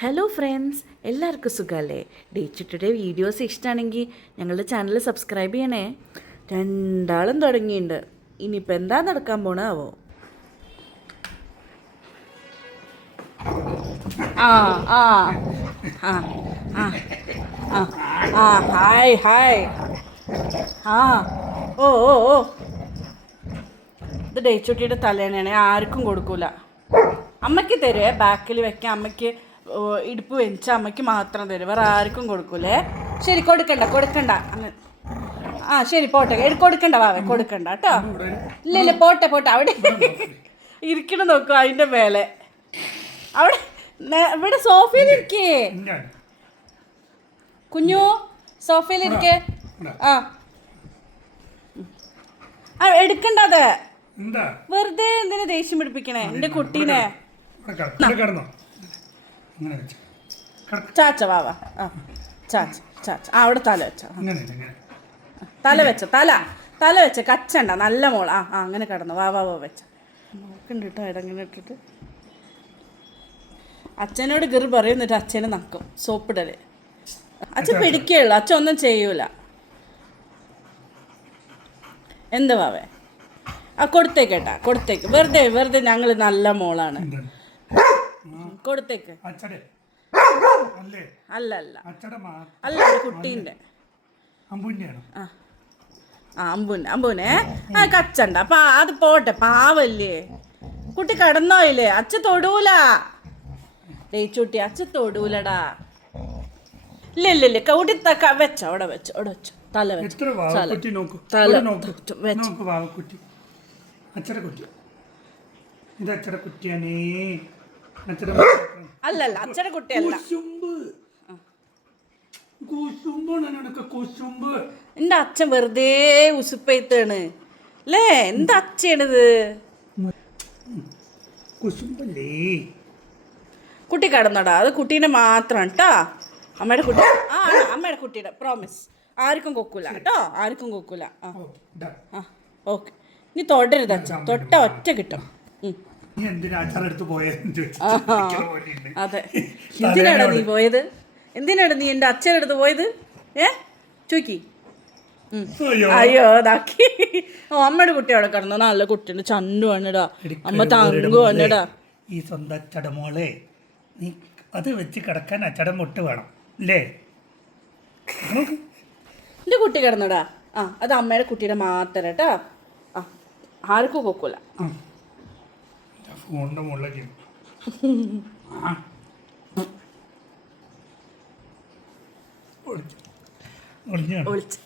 Hello friends, എല്ലാവർക്കും സുഖമല്ലേ? Day ചുട്ടിയുടെ videos ഇഷ്ടമാണെങ്കിൽ ഞങ്ങളുടെ ചാനൽ സബ്സ്ക്രൈബ് ചെയ്യണേ. രണ്ടാളും തുടങ്ങിയിട്ടുണ്ട്. ഇനിയിപ്പോൾ എന്താ നടക്കാൻ പോണാവോ? ആ ആ ആ ആ ആ ആ ഹായ് ഹായ് ആ ഓ ഓ ഓ ഇത് ഡേ ചുട്ടിയുടെ തലേണയാണ്, ആർക്കും കൊടുക്കൂല. അമ്മയ്ക്ക് തരുവേ, ബാക്കിൽ വെക്കാൻ അമ്മയ്ക്ക് ഇടുപ്പ് വെച്ച അമ്മയ്ക്ക് മാത്രം തരും, വേറെ ആർക്കും കൊടുക്കൂലേ. ശരി, കൊടുക്കണ്ട അങ്ങ്. ആ ശരി, പോട്ടെ, കൊടുക്കണ്ട വാവേ, കൊടുക്കണ്ട കേട്ടോ. ഇല്ല പോട്ടെ അവിടെ ഇരിക്കണം, നോക്കൂ അതിൻ്റെ മേലെ. അവിടെ ഇവിടെ സോഫയിലിരിക്കേ കുഞ്ഞു, സോഫയിലിരിക്കേ. ആ എടുക്കണ്ടത്, വെറുതെ എന്തിനാ ദേഷ്യം പിടിപ്പിക്കണേ എൻ്റെ കുട്ടീനെ. ചാച്ച വാവ, ആ ചാച്ച അവിടെ തല വെച്ച കച്ചണ്ട, നല്ല മോൾ. ആ അങ്ങനെ കിടന്നു, വാ വെച്ച നോക്കണ്ട കേട്ടോ. ഇടങ്ങനെ ഇട്ടിട്ട് അച്ഛനോട് ഗിറി പറയുന്നിട്ട് അച്ഛനെ നക്കും സോപ്പിടല്. അച്ഛൻ പിടിക്കുള്ളൂ, അച്ഛൻ ഒന്നും ചെയ്യൂല. എന്ത് വാവേ? ആ കൊടുത്തേക്കേട്ടാ, കൊടുത്തേക്ക്. വെറുതെ ഞങ്ങൾ നല്ല മോളാണ്. കൊടുത്തേക്ക്. അല്ല കുട്ടീൻ്റെ അമ്പൂനെ ആ കച്ചണ്ട. അത് പോട്ടെ, പാവല്ലേ കുട്ടി. കിടന്നോയില്ലേ? അച്ഛ തൊടൂല ഡേച്ചൂട്ടി, അച്ഛ തൊടൂലടാ. ഇല്ല കൗടി വെച്ച അവിടെ വെച്ചു തല വെച്ചു. അല്ലല്ല അച്ഛടെ കുട്ടിയല്ല. എന്റെ അച്ഛൻ വെറുതെ ഉസുപ്പേത്താണ് അല്ലേ? എന്താ അച്ഛയാണിത്? കുട്ടി കടന്നോടാ, അത് കുട്ടീനെ മാത്രമാണ് കേട്ടോ. അമ്മയുടെ കുട്ടി അമ്മയുടെ കുട്ടിയുടെ പ്രോമിസ്. ആർക്കും കൊക്കൂല കേട്ടോ, ആർക്കും കൊക്കൂല. ആ ഓക്കെ, നീ തൊടരുത് അച്ഛൻ, തൊട്ട ഒറ്റ കിട്ടും. അതെ, എന്തിനാടാ നീ പോയത്? എന്തിനാടാ നീ എൻ്റെ അച്ഛൻ്റെ അടുത്ത് പോയത്? ചോയ്ക്കി. അയ്യോ ഇതാക്കി. അമ്മയുടെ കുട്ടി അവിടെ കിടന്നു, നല്ല കുട്ടിയുണ്ട്, ചണ്ടു വന്നിടാ. അമ്മ തങ്കു വന്നിടാ. ഈ സ്വന്തം അച്ചട മോളെ, നീ അത് വെച്ച് കിടക്കാൻ അച്ചട മുട്ട് വേണം അല്ലേ? എൻ്റെ കുട്ടി കിടന്നടാ. ആ അത് അമ്മയുടെ കുട്ടിയുടെ മാത്രം കേട്ടോ. ആ ആർക്കും കൊക്കൂല. ഫോണിൻ്റെ മുകളിലേക്ക് ഒളിച്ച്